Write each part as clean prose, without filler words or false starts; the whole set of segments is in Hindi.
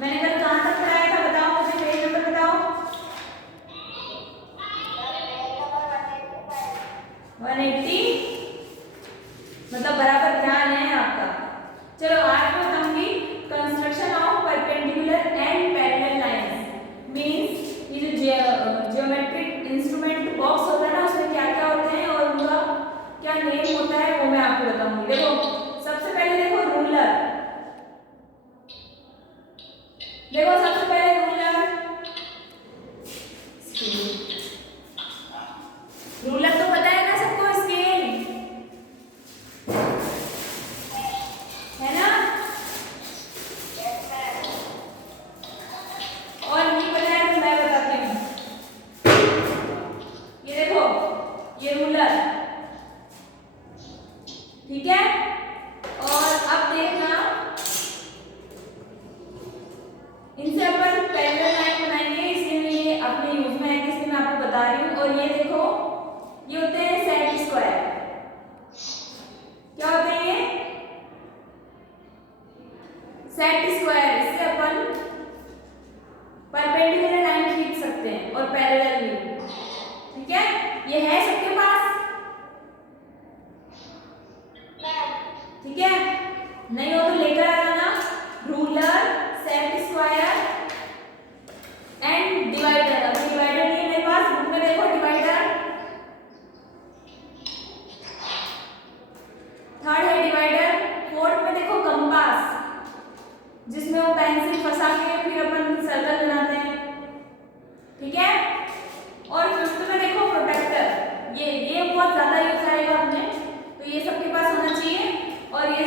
मैंने कल कहाँ तक पढ़ाया था बताओ मुझे, पेज नंबर बताओ। 180, मतलब बराबर ध्यान है आपका। चलो आज मैं बताऊंगी construction of perpendicular and parallel lines. Means ये जो ज्योमेट्रिक इंस्ट्रूमेंट बॉक्स होता है ना, उसमें क्या क्या होते हैं और उनका क्या नेम होता है वो मैं आपको बताऊंगी। देखो सबसे पहले देखो रूलर, देखो सबसे पहले रूलर, रूलर तो पता है ना सबको, स्केल है ना। और नहीं पता है तो मैं बताती हूँ। ये देखो ये रूलर, ठीक है। और अब देखना इनसे अपन पैरेलल लाइन बनाएंगे, इसलिए ये अपने यूज में है, इसलिए मैं आपको बता रही हूँ। और ये देखो ये होते हैं सेट स्क्वायर। क्या होते हैं ये? Set square. इससे अपन परपेंडिकुलर लाइन खींच सकते हैं और पैरेलल भी, ठीक है। ये है सबके पास, ठीक है। नहीं हो तो लेकर आ जाना। Ruler, set square and divider. अभी डिवाइडर नहीं है मेरे पास, बुक में देखो डिवाइडर। थर्ड है डिवाइडर। फोर्थ में देखो कंपास, जिसमें वो पेंसिल फंसा के फिर अपन सर्कल बनाते हैं, ठीक है। और फिफ्थ में देखो प्रोटेक्टर। ये बहुत ज्यादा यूज आएगा अपने, तो ये सबके पास होना चाहिए। और ये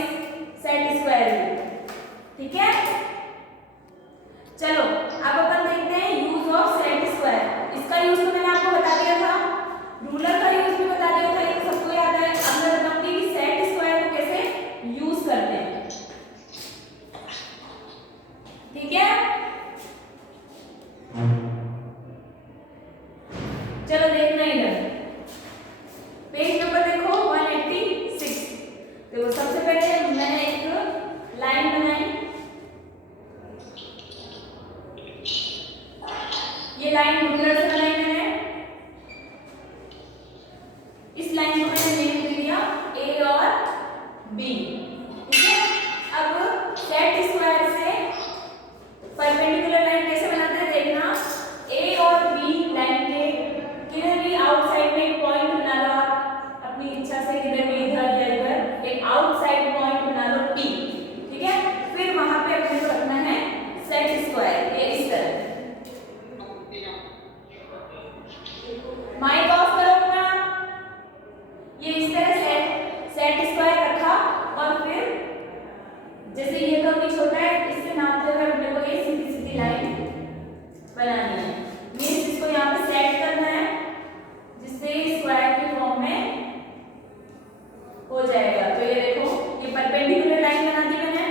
सेट स्क्वायर भी, ठीक है। चलो अब अपन देखते हैं यूज ऑफ सेट स्क्वायर। इसका यूज तो मैंने आपको बता दिया था, रूलर का यूज भी बता दिया था, ये सबको याद है। अब मैं बताऊंगी कि सेट स्क्वायर को कैसे यूज करते हैं, ठीक है। चलो देखना इधर, पेज नंबर देखो 186। देखो सबसे पहले मैंने एक लाइन बनाई, ये लाइन रूलर से बनाई मैंने। इस लाइन को मैंने नेम दे दिया ए और बी, ठीक है। अब सेट स्क्वायर से परपेंडिकुलर लाइन कैसे बनाते हैं देखना। ए और बी लाइन के किधर भी आउटसाइड में एक पॉइंट बना लो आप अपनी इच्छा से, किधर भी इधर या इधर एक आउटसाइड पॉइंट बना लो पी, ठीक है। फिर वहां पे अपने को रखना है सेट स्क्वायर, ये इस तरह। माइक ऑफ करो अपना। ये इस तरह सेट स्क्वायर रखा और फिर जैसे ये तो अभी छोटा है, इससे नापते हुए अपने को ये सीधी सीधी लाइन बनानी है। मीन्स इसको यहाँ पे सेट करना है जिससे स्क्वायर के फॉर्म में हो जाएगा। तो ये देखो ये परपेंडिकुलर लाइन बना दी मैंने।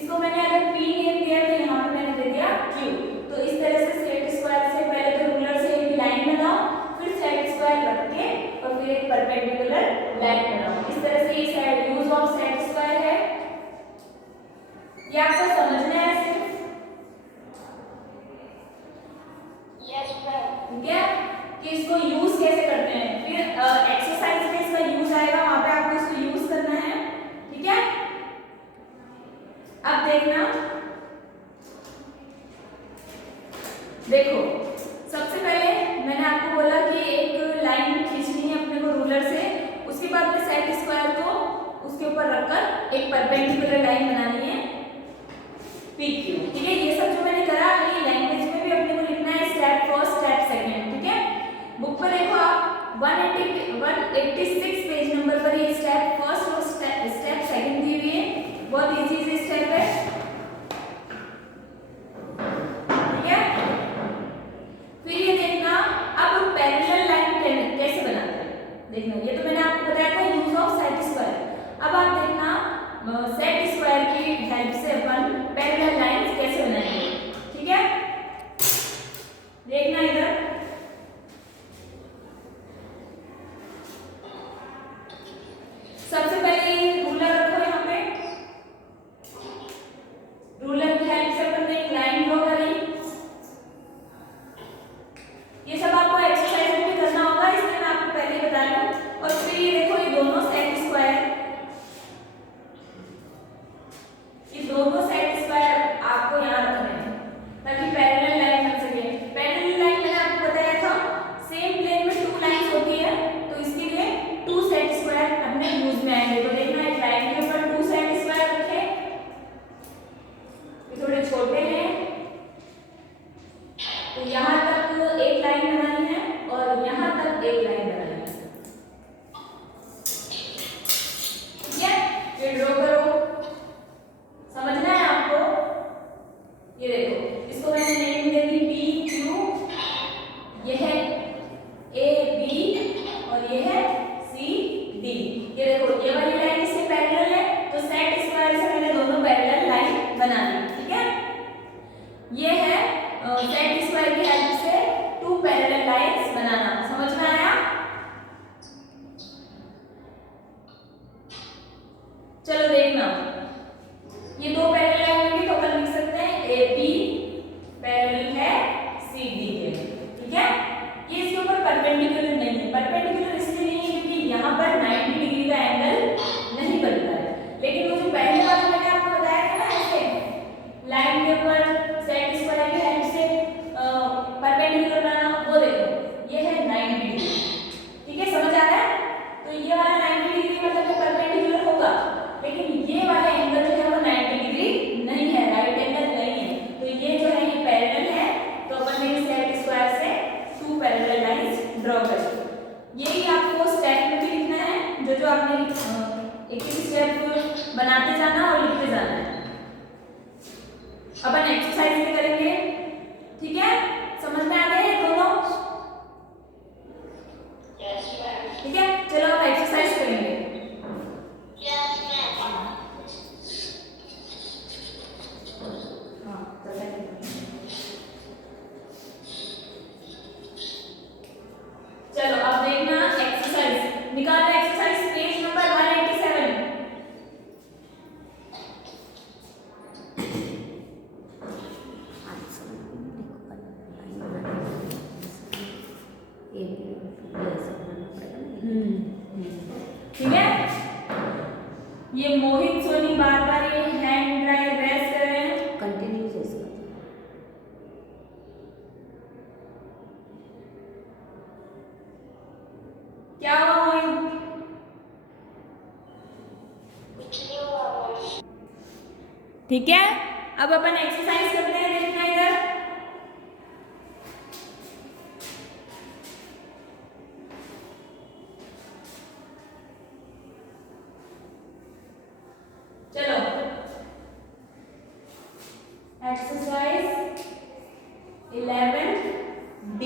इसको मैंने अगर पी नेम दिया तो यहाँ पे मैंने दे दिया क्यू। तो इस तरह से सेट स्क्वायर से पहले तो रूलर से एक लाइन बनाओ, फिर सेट स्क्वायर रख के और फिर एक परपेंडिकुलर लाइन बनाओ। इस तरह से ये यूज ऑफ सेट स्क्वायर है। ये आपको समझना है सिर्फ, ठीक है, कि इसको यूज कैसे करते हैं। फिर एक्सरसाइज में इसका यूज आएगा, वहां पे आपको इसको यूज करना है, ठीक है। अब देखना, देखो सबसे पहले मैंने आपको बोला कि एक लाइन खींचनी है अपने को रूलर से, उसके बाद में सेट स्क्वायर को उसके ऊपर रखकर एक परपेंडिकुलर लाइन बनानी है पी क्यू, ठीक है। ये सब जो मैंने करा ये लैंग्वेज में भी अपने को लिखना है, स्टेप फर्स्ट स्टेप सेकंड, ठीक है। बुक पर देखो आप 186 पेज नंबर पर ये स्टेप फर्स्ट और स्टेप सेकंड दी हुई है। बहुत इजी से स्टेप है, ठीक है। फिर ये देखना अब पैरेलल लाइन कैसे बनाते हैं। देखना ये तो मैंने आपको बताया था यूज ऑफ सेट स्क्वायर। अब आप देखना सेट स्क्वायर की हेल्प से अपन पैरेलल लाइंस कैसे बनाएंगे, ठीक है। देखना इधर, सबसे पहले रूलर रखो यहाँ पे, सेट स्क्वायर की हेल्प से टू पैरेलल लाइंस बनाना। समझ में आया? चलो देखना, ये दो पैरेलल लाइन होंगी तो अपन लिख सकते हैं ए बी पैरेलल है सी डी के। ठीक है, ये इसके ऊपर परपेंडिकुलर नहीं है। परपेंडिकुलर इसलिए नहीं है क्योंकि यहाँ पर 90 डिग्री का एंगल नहीं बनता है। लेकिन वो जो पहले वाला मैंने आपको बताया था ना, ऐसे लाइन के ऊपर सेट स्क्वायर की हेल्प से परपेंडिकुलर बनाना, वो देखो ये है 90 डिग्री। ठीक है, समझ आ रहा है? तो ये वाला 90 डिग्री मतलब कि परपेंडिकुलर होगा, लेकिन ये वाला एंगल जो है वो 90 डिग्री नहीं है, राइट एंगल नहीं है। तो ये जो है ये पैरेलल है, तो अपन ने सेट स्क्वायर से टू पैरेलल लाइंस ड्रॉ कर। यही आपको स्टेप में भी लिखना है, जो जो आपने एक एक स्टेप बनाते जाना और लिखते जाना है। अपन एक्सरसाइज में करेंगे। ठीक है, समझ में आ गए हैं दोनों? ठीक है, चलो अब एक्सरसाइज करेंगे। चलो अब देखना एक्सरसाइज निकालना। Exercise page number 187। ठीक है, ये मोहित सोनी बार बार ये हैंड ड्राइव रेस कर रहे हैं। कंटिन्यू क्या हुआ मोहित? ठीक है, अब अपन एक्सरसाइज करते हैं। देखना इधर, चलो एक्सरसाइज 11D।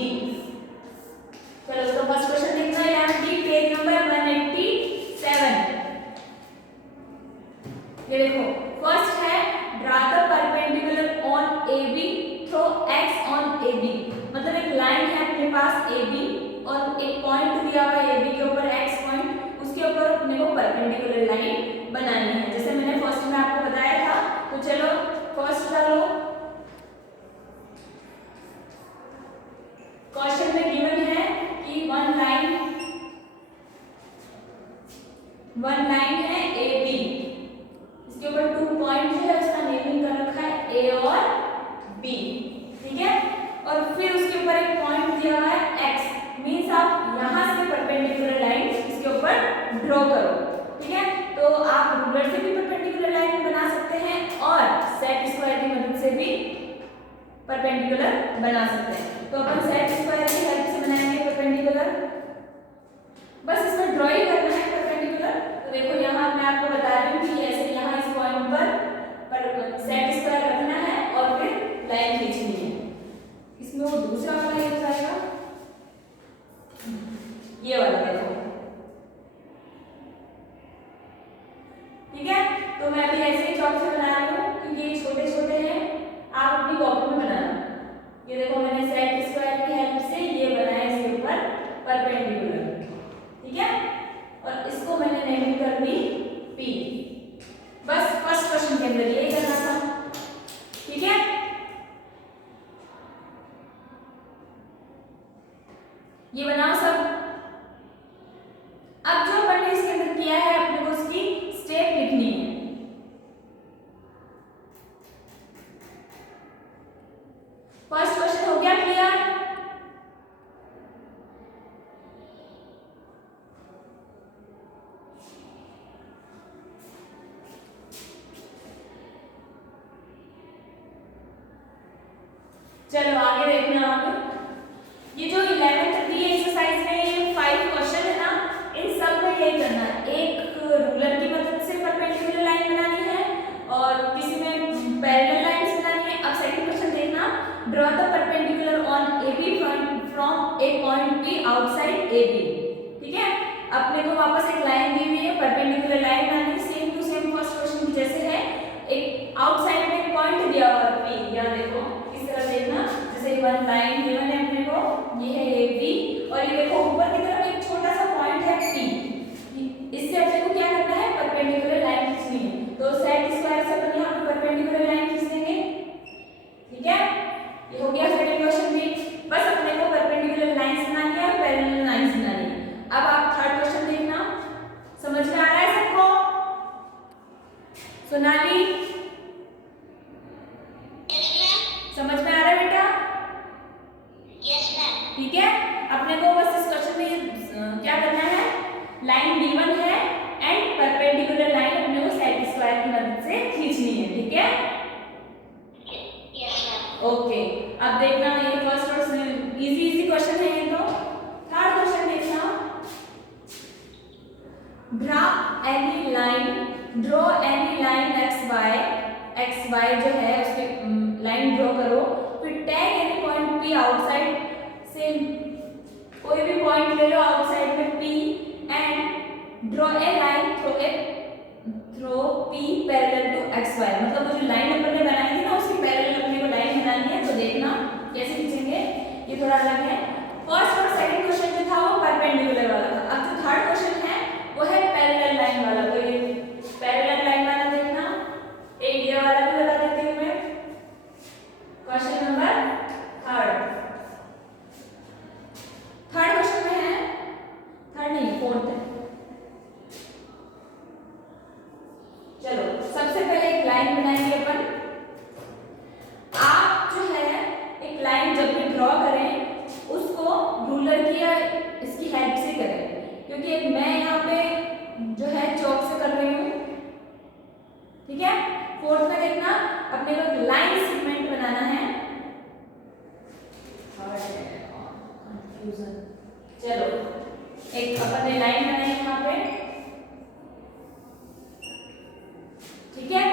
चलो तो फर्स्ट क्वेश्चन देखना है 11D, पेज नंबर 187। ये देखो, फर्स्ट है draw the perpendicular on AB through X on AB। मतलब एक लाइन है अपने पास AB और एक पॉइंट दिया हुआ है AB के ऊपर X पॉइंट, उसके ऊपर अपने को परपेंडिकुलर लाइन बनानी है, जैसे मैंने फर्स्ट में आपको बताया था। तो चलो फर्स्ट डालो। क्वेश्चन में गिवन है कि वन लाइन है AB, इसके ऊपर टू पॉइंट है, उसका नेमिंग कर रखा है A और B। ठीक है, और फिर उसके ऊपर एक पॉइंट दिया हुआ है X, मींस आप यहां से परपेंडिकुलर लाइन इसके ऊपर ड्रॉ करो। ठीक है, तो आप रूलर से भी परपेंडिकुलर लाइन बना सकते हैं और सेट स्क्वायर की मदद से भी परपेंडिकुलर बना सकते हैं। तो अपन सेट स्क्वायर की हेल्प से बनाएंगे परपेंडिकुलर। बस इसमें ड्रॉ ही करना है परपेंडिकुलर। तो देखो यहाँ मैं आपको बता रही हूँ कि ऐसे यहाँ इस पॉइंट पर सेट स्क्वायर रखना है और फिर लाइन खींचनी है। इसमें वो दूसरा वाला ये जाएगा, ये वाला देखो। ठीक है, तो मैं अभी ऐसे ही चौक से बना रही हूँ क्योंकि ये छोटे छोटे हैं, आप अपनी कॉपी में बनाना। ये देखो मैंने सेट स्क्वायर की हेल्प से ये बनाया इसके ऊपर परपेंडिकुलर। ठीक है, और इसको मैंने नेमिंग कर दी P। बस फर्स्ट क्वेश्चन के अंदर यही करना था। ठीक है, ये बनाओ सब। अब जो मैंने इसके अंदर किया है अपने को उसकी स्टेप लिखनी है। फर्स्ट क्वेश्चन हो गया क्लियर? चलो आगे देखना। ये जो 11th डी एक्सरसाइज में ये 5 क्वेश्चन है ना, इन सब में यही करना है। एक रूलर की मदद से परपेंडिकुलर लाइन बनानी है और किसी में पैरेलल लाइंस बनानी है। अब सेकंड क्वेश्चन देखना, draw the perpendicular on AB from A point P outside AB। ठीक है, अपने को वापस एक लाइन दी हुई है, परपेंडिकुलर लाइन बनानी, same to same first question की जैसे है। एक आउटसाइड में एक पॉइंट दिया हुआ है P, यहाँ देखो इस तरह देखना, जैसे समझ में आ रहा है बेटा? Yes ma'am. ठीक है, अपने को बस इस क्वेश्चन में क्या करना है, लाइन B1 है एंड परपेंडिकुलर लाइन अपने को सेट स्क्वायर की मदद से खींचनी है। ठीक है, यस मैम। ओके। अब देखना ये फर्स्ट और इजी क्वेश्चन है ये तो। थर्ड क्वेश्चन देखना, draw any line X Y जो है उसकी लाइन ड्रॉ करो, फिर take any point P outside से, कोई भी पॉइंट ले लो आउटसाइड में P and draw a line through P parallel to X Y. मतलब वो जो लाइन अपन ने बनाई थी ना उसकी पैरेलल अपने को लाइन बनानी है। तो देखना कैसे खींचेंगे, ये थोड़ा अलग है। फर्स्ट और सेकंड क्वेश्चन जो था वो परपेंडिकुलर वाला था। अब जो थर्ड क्वेश्चन है वो है पैरेलल लाइन वाला। तो ये पैरेलल लाइन वाला देखना, एक ये वाला भी बता देती हूँ मैं। क्वेश्चन नंबर थर्ड क्वेश्चन में है, थर्ड नहीं फोर्थ है। चलो सबसे पहले एक लाइन बनाएंगे अपन। आप जो है एक लाइन जब भी ड्रॉ करें उसको रूलर की या इसकी हेल्प से करें, क्योंकि एक मैं यहाँ पे जो है चौक से कर रही हूँ। ठीक है, फोर्थ में देखना अपने को एक लाइन सेगमेंट बनाना है। कंफ्यूजन, चलो एक अपन ने लाइन बनाई यहाँ पे। ठीक है,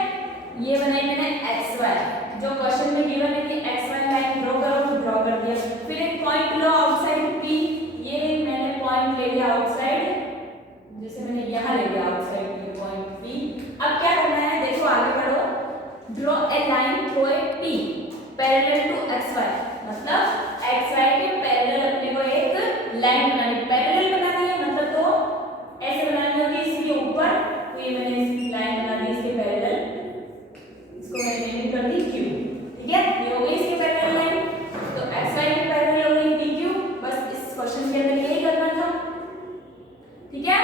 ये बनाई मैंने एक्स वाई, जो क्वेश्चन में गिवन है कि एक्स वाई लाइन ड्रॉ करो, तो ड्रॉ कर दिया। फिर एक पॉइंट लो आउटसाइड P, ये मैंने पॉइंट ले लिया आउटसाइड, जैसे मैंने यहाँ ले लिया आउटसाइड ये पॉइंट P। अब क्या करना है, देखो आगे बढ़ो। Draw a line through a P parallel to X Y, मतलब एक्स वाई के पैरेलल अपने को एक लाइन बनानी, पैरेलल बनानी है। मतलब तो ऐसे बनानी होगी इसके ऊपर, तो ये मैंने इसकी लाइन बना दी इसके पैरेलल, इसको मैंने नेम कर दी Q। ठीक है, ये हो गई इसके पैरेलल लाइन। तो एक्स वाई के पैरेलल हो गई PQ। बस इस क्वेश्चन के अंदर यही करना था। ठीक है,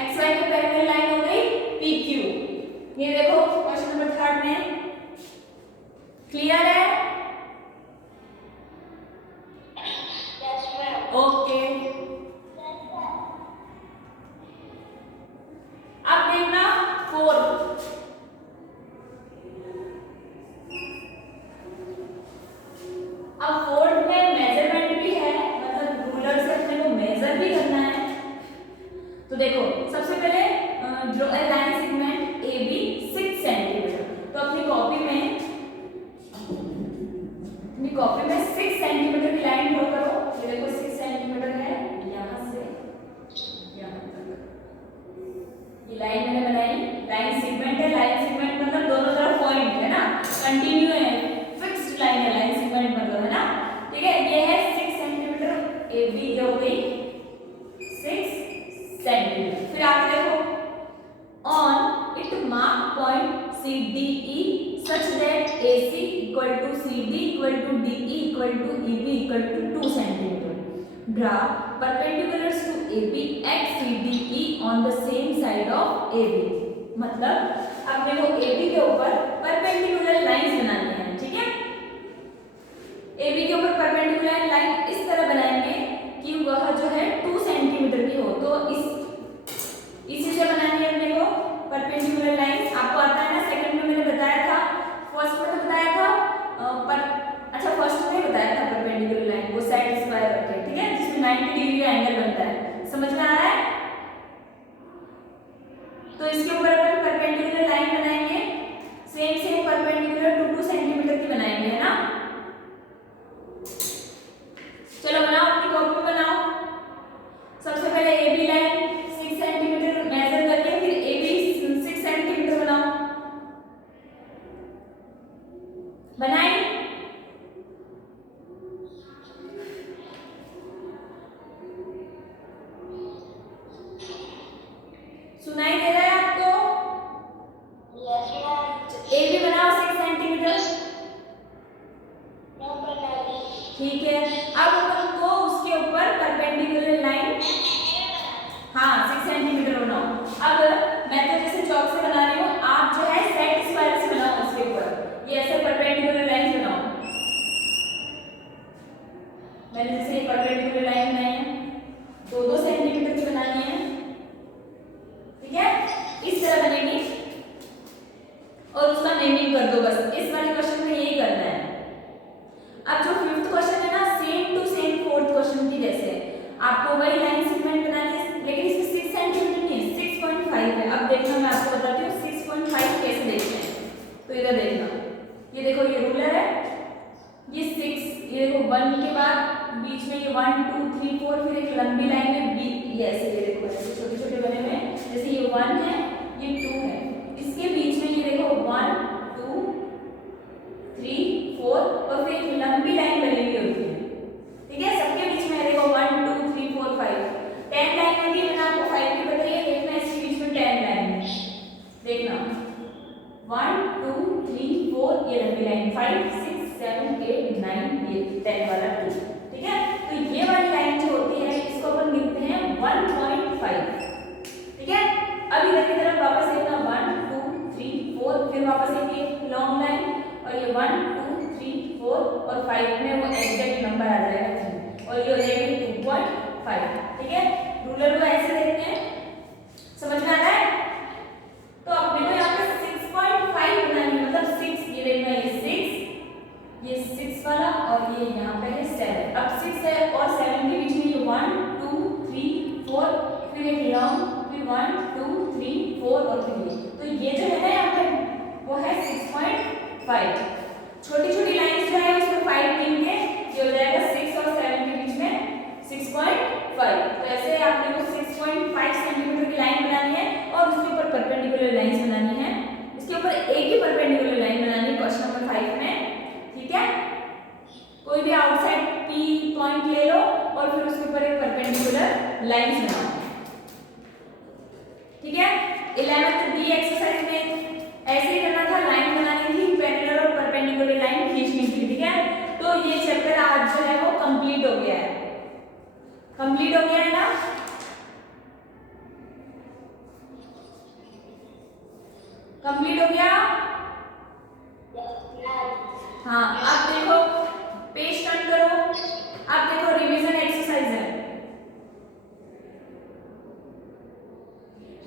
एक्स वाई के पैरेलल लाइन हो गई PQ। ये देखो क्वेश्चन नंबर थर्ड में क्लियर है? Yes ma'am. ओके, अब देखना फोर्थ। अब फोर्थ में मेजरमेंट भी है, मतलब रूलर से अपने को मेजर भी करना है। तो देखो सबसे पहले draw a line segment AB 6 centimetre. तो अपनी कॉपी में 6 सेंटीमीटर की लाइन ड्रॉ करो। ये देखो 6 सेंटीमीटर है, यहाँ से यहाँ तक ये लाइन मैंने बनाई। लाइन सेगमेंट है, लाइन सेगमेंट मतलब दोनों तरफ पॉइंट है ना, कंटिन्यू है, फिक्स्ड लाइन है लाइन सेगमेंट मतलब, है ना। ठीक है, ये है 6 सेंटीमीटर AB, ये हो गई 6 सेंटीमीटर। फिर आगे देखो, on it mark point CDE such that AC equal to CD equal to DE equal to EB equal to 2 centimeter. Draw perpendiculars to AB at CDE on the same side of AB. मतलब अपने को AB के ऊपर परपेंडिकुलर लाइंस बनानी है। ठीक है, AB के ऊपर परपेंडिकुलर लाइन इस तरह बनाएंगे कि वह जो है 2 सेंटीमीटर की हो। तो इसी से बनानी है अपने को परपेंडिकुलर लाइन। आपको आता है ना, सेकंड में मैंने बताया था, फर्स्ट में तो बताया था अच्छा फर्स्ट में बताया था परपेंडिकुलर लाइन वो सेट स्क्वायर रखते हैं। ठीक है, जिसमें 90 डिग्री का एंगल बनता है। समझ में आ रहा है? तो इसके ऊपर अपन परपेंडिकुलर लाइन बनाएंगे, सेम परपेंडिकुलर 2 सेंटीमीटर की बनाएंगे, है ना। चलो बनाओ, अपनी कॉपी में बनाओ। सबसे पहले AB लाइन 6 सेंटीमीटर मेजर करके फिर AB 6 सेंटीमीटर बनाओ। बनाई? सुनाई दे रहा है आपको? Yes ma'am. AB बनाओ 6 सेंटीमीटर। मैम बना दी। ठीक है, अब अपन को उसके ऊपर परपेंडिकुलर लाइन, हाँ 6 सेंटीमीटर बनाओ। अब मैं तो जैसे चौक से बना रही हूँ, आप जो है सेट स्क्वायर से बनाओ उसके ऊपर। ये ऐसे परपेंडिकुलर लाइंस बनाओ। मैंने जैसे ये परपेंडिकुलर लाइन बनाई है, 2-2 सेंटीमीटर की बनानी है, ठीक है, इस तरह बनेगी और उसका नेमिंग कर दो बस। इस वाले क्वेश्चन में यही करना है। अब जो 5th क्वेश्चन है ना, same to same 4th question की जैसे आपको वही लाइन सेगमेंट बनानी है, लेकिन इसमें 6 सेंटीमीटर नहीं है, 6.5 है। अब देखना, मैं आपको बताती हूँ 6.5 कैसे देखते हैं। तो इधर देखना, ये देखो ये रूलर है, ये 6, ये देखो 1 के बाद बीच में ये 1 2 3 4, फिर एक लंबी लाइन है बी, ये ऐसे, ये देखो ऐसे छोटे छोटे बने हुए हैं, जैसे ये 1 है, ये 2 है, इसके बीच में ये देखो 1 2 3 4 और फिर एक लंबी लाइन बनी हुई होती है, ठीक है। सबके बीच में देखो 1 2 3 4 5 10 लाइन होती है। मैंने आपको 5 की बताई है, देखना इसके बीच में 10 लाइन है, देखना 1 2 3 4, ये लंबी लाइन 5 6 7 8 9, ये 10 वाला 2, ठीक है। तो ये वाली लाइन जो होती है इसको अपन लिखते हैं 1.5, ठीक है। अब इधर की तरफ वापस देखना 1 2 3 4, फिर वापस एक ये लॉन्ग लाइन और ये 1 2 3 4 और 5 में वो एग्जैक्ट नंबर आ जाएगा और ये हो जाएगा 2.5, ठीक है। रूलर को ऐसे देखते हैं, समझ में आता है। तो अपने को यहाँ पे 6.5 बनानी है, मतलब 6, ये देखना ये 6, ये 6 वाला और ये यहाँ पे है 7। अब 6 है और 7 के बीच में ये 1 2 3 4, फिर एक लॉन्ग, फिर 1 2 3 4 और फिर ये, तो ये जो है ना यहाँ पे वो है 6.5। छोटी छोटी लाइंस जो है उसमें 5 गिन के ये हो जाएगा 6 और 7 के बीच में 6.5। तो ऐसे आपने को 6.5 सेंटीमीटर की लाइन बनानी है और उसके ऊपर परपेंडिकुलर लाइंस बनानी है। इसके ऊपर एक ही परपेंडिकुलर लाइन बनानी है क्वेश्चन नंबर 5 में, ठीक है। कोई भी आउटसाइड P पॉइंट ले लो और फिर उसके ऊपर एक परपेंडिकुलर लाइंस बनाओ, ठीक है। 11th बी एक्सरसाइज में ऐसे ही करना था, लाइन बनानी थी, पैरेलल और परपेंडिकुलर लाइन खींचनी थी, ठीक है। तो ये चैप्टर आज जो है वो कंप्लीट हो गया है, कंप्लीट हो गया है ना। कंप्लीट हो गया, हाँ। अब देखो पेज टर्न करो, अब देखो रिवीजन एक्सरसाइज है।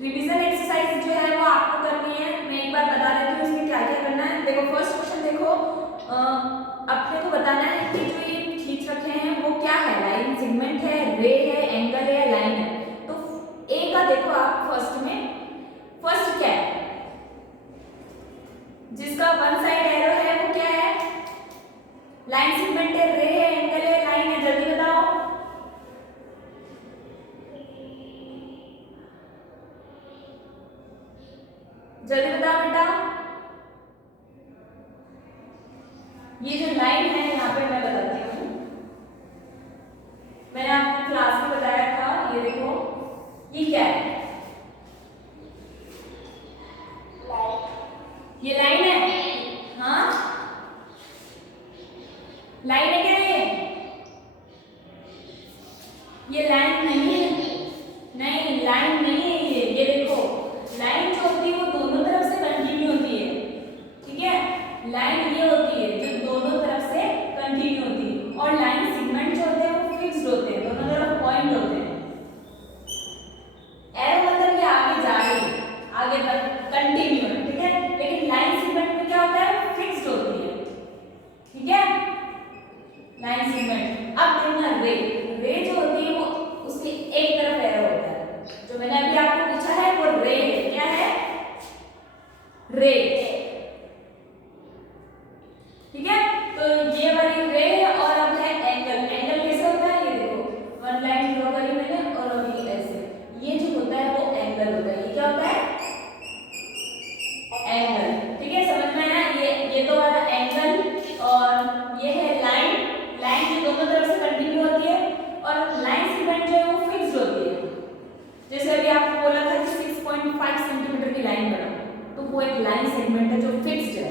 रिवीजन एक्सरसाइज जो है वो आपको करनी है, मैं एक बार बता देती हूँ इसमें क्या क्या करना है। देखो फर्स्ट क्वेश्चन देखो, अपने को बताना है कि जो ये खींच रखे हैं वो क्या है, लाइन सेगमेंट है, रे है, एंगल है, लाइन है। तो ए का देखो आप फर्स्ट में, फर्स्ट क्या है, जिसका वन साइड एरो है वो क्या है, लाइन सेगमेंट है, रे है, एंगल है, लाइन है, जल्दी बताओ। जल्दी बताओ बेटा। ये जो लाइन है यहाँ पे मैं बताती हूँ, मैंने आपको क्लास में बताया था, ये देखो ये क्या है, ये लाइन है, हाँ लाइन है क्या ये लाइन नहीं है, नहीं लाइन नहीं है ये देखो लाइन जो होती है वो दोनों तरफ से कंटिन्यू होती है, ठीक है। लाइन ये होती है जो दोनों तरफ से कंटिन्यू होती है, और लाइन सेगमेंट जो होते हैं वो फिक्स्ड होते हैं, दोनों तरफ पॉइंट होते हैं। एरो मतलब ये आगे जा रही है, आगे तक कंटिन्यू है, ठीक है। लेकिन लाइन सेगमेंट में क्या होता है, फिक्स्ड होती है, ठीक है, लाइन सेगमेंट। अब देखना रे, रे जो होती है वो उसके एक तरफ एरो होता है, जो मैंने अभी आपको पूछा है वो रे है, क्या है, रे, ठीक है। तो ये वाली रे है और अब है एंगल। एंगल कैसे होता है, ये देखो वन लाइन ड्रॉ करी मैंने और अभी ऐसे, ये जो होता है वो एंगल होता है, ये क्या होता है, एंगल, ठीक है। समझ में आया, ये तो वाला एंगल और ये है लाइन, लाइन जो दोनों तरफ से कंटिन्यू होती है, और लाइन सेगमेंट जो है वो फिक्स्ड होती है। जैसे अभी आपको बोला था कि 6.5 सेंटीमीटर की लाइन बनाओ, तो वो एक लाइन सेगमेंट है जो फिक्स्ड है,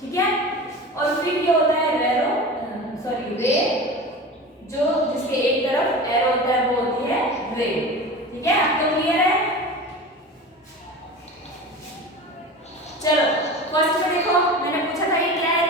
ठीक है। और फिर ये होता है रे, जो जिसके एक तरफ एरो होता है वो होती है रे, ठीक है। आपको क्लियर है। चलो फर्स्ट में देखो, मैंने पूछा था ये क्या है,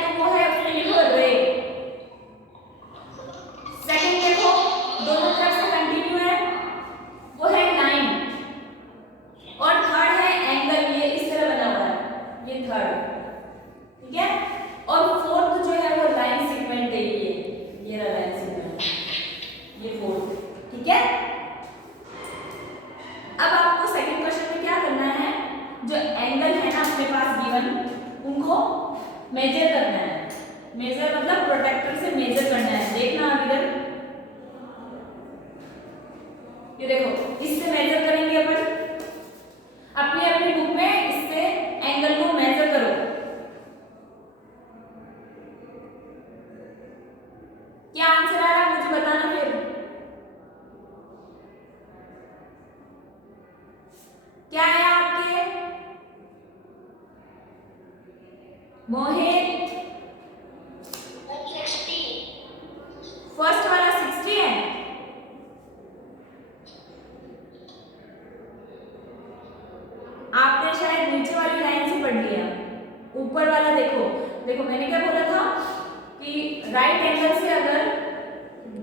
कि राइट एंगल से अगर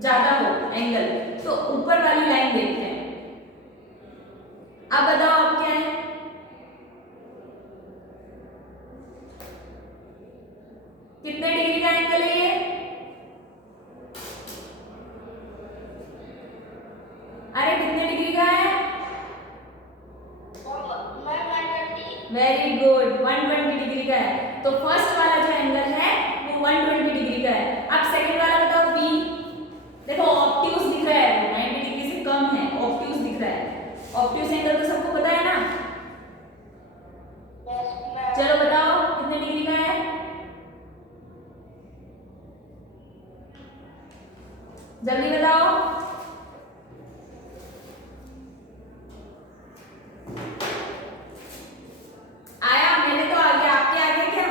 ज्यादा हो एंगल तो ऊपर वाली लाइन देखते हैं। अब बताओ अब क्या है? कितने डिग्री का एंगल है ये? अरे कितने डिग्री का है? वेरी गुड, 120 डिग्री का है। तो फर्स्ट वाला जो एंगल है वो 120 डिग्री का है। अब सेकंड वाला बताओ बी। देखो ऑब्ट्यूज दिख रहा है, 90 डिग्री से कम है, ऑब्ट्यूज दिख रहा है। ऑब्ट्यूज एंगल तो सबको पता है ना? चलो बताओ कितने डिग्री का है? जल्दी बताओ। आया? मैंने तो आ गया, आपके आ गया क्या?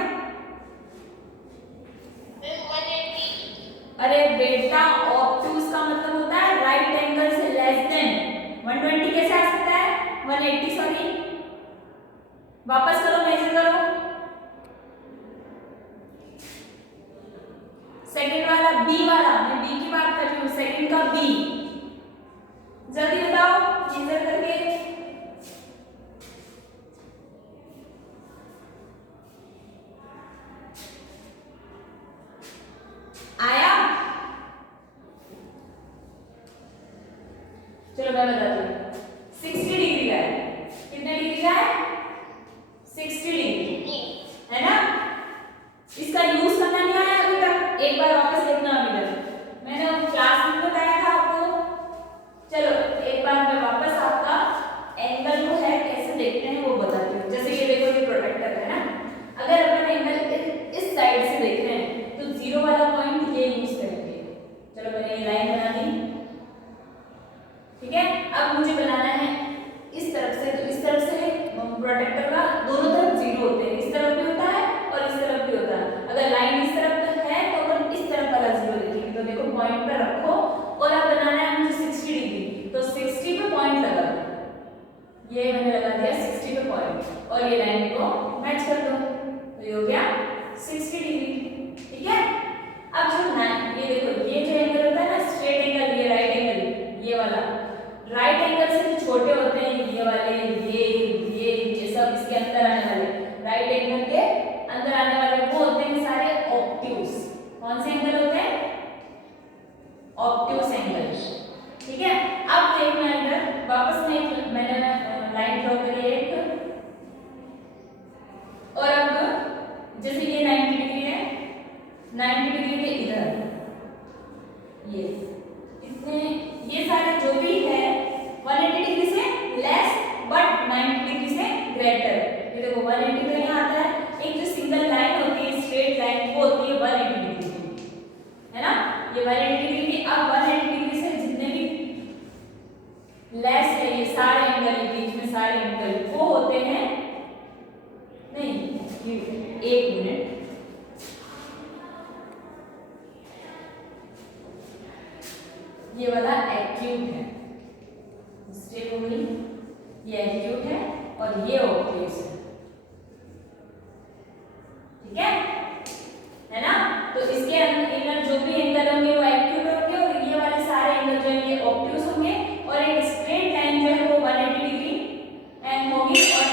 अरे बेटा ऑब्ट्यूज का मतलब होता है राइट एंगल से लेस देन। 120 कैसे आ सकता है? 180 सॉरी। वापस करो, मेजर करो। सेकंड वाला बी वाला, मैं बी की बात कर रही हूँ, सेकंड का बी। जल्दी बताओ मेजर करके। आया? चलो मैं बताती हूँ। 60 डिग्री का है। कितने डिग्री का है? 60 डिग्री है ना? इसका यूज करना नहीं आया अभी तक? एक बार वापस देखना अभी तक। मैंने क्लास में बताया था आपको। चलो एक बार मैं वापस आपका एंगल को है कैसे देखते हैं वो बताती हूँ। जैसे ये देखो, ये प्रोटेक्टर है ना, अगर अपन एंगल इस साइड से देख रहे हैं तो जीरो वाला पॉइंट ये यूज करेंगे। चलो मैंने ये लाइन बना दी, ठीक है। अब मुझे बनाना है इस तरफ से, तो इस तरफ से प्रोटेक्टर का दोनों तरफ जीरो होते हैं, इस तरफ भी होता है और इस तरफ भी होता है। अगर लाइन इस तरफ है तो अपन इस तरफ वाला जीरो लिखेंगे। तो देखो पॉइंट पर रखो और अब बनाना है मुझे 60 डिग्री, तो 60 पे पॉइंट लगा दो। ये मैंने लगा दिया 60 पे पॉइंट और ये लाइन को मैच कर दो, तो ये हो गया 60 डिग्री, ठीक है। अब जो ये देखो, ये जो एंगल होता है ना स्ट्रेट एंगल, ये राइट एंगल, ये वाला राइट एंगल से जो छोटे होते हैं ये वाले, ये सब इसके अंदर आने वाले, राइट एंगल के अंदर आने वाले वो होते हैं सारे ऑब्ट्यूज। कौन से एंगल होते हैं? ऑब्ट्यूज एंगल, ठीक है। अब देखना इधर वापस में मैंने लाइन ड्रॉ करी एक, और अब जैसे ये 90 डिग्री है, 90 डिग्री के इधर ये इतने, ये सारे जो भी है 180 डिग्री से लेस बट 90 डिग्री से ग्रेटर। ये देखो 180 तो यहाँ आता है, एक जो सिंगल लाइन होती है स्ट्रेट लाइन वो होती है 180 डिग्री की, है ना, ये 180 डिग्री की। अब 180 डिग्री से जितने भी लेस है ये सारे एंगल, बीच में सारे एंगल वो होते हैं, नहीं एक मिनट, ये वाला एक्यूट है, मिस्टेक हो गई, ये एक्यूट है और ये ऑब्ट्यूज है, ठीक है ना। तो इसके अंदर जो भी एंगल होंगे वो एक्यूट होंगे और ये वाले सारे एंगल जो है ये ऑब्ट्यूज होंगे और एक स्ट्रेट लाइन जो है वो 180 डिग्री एंड होगी और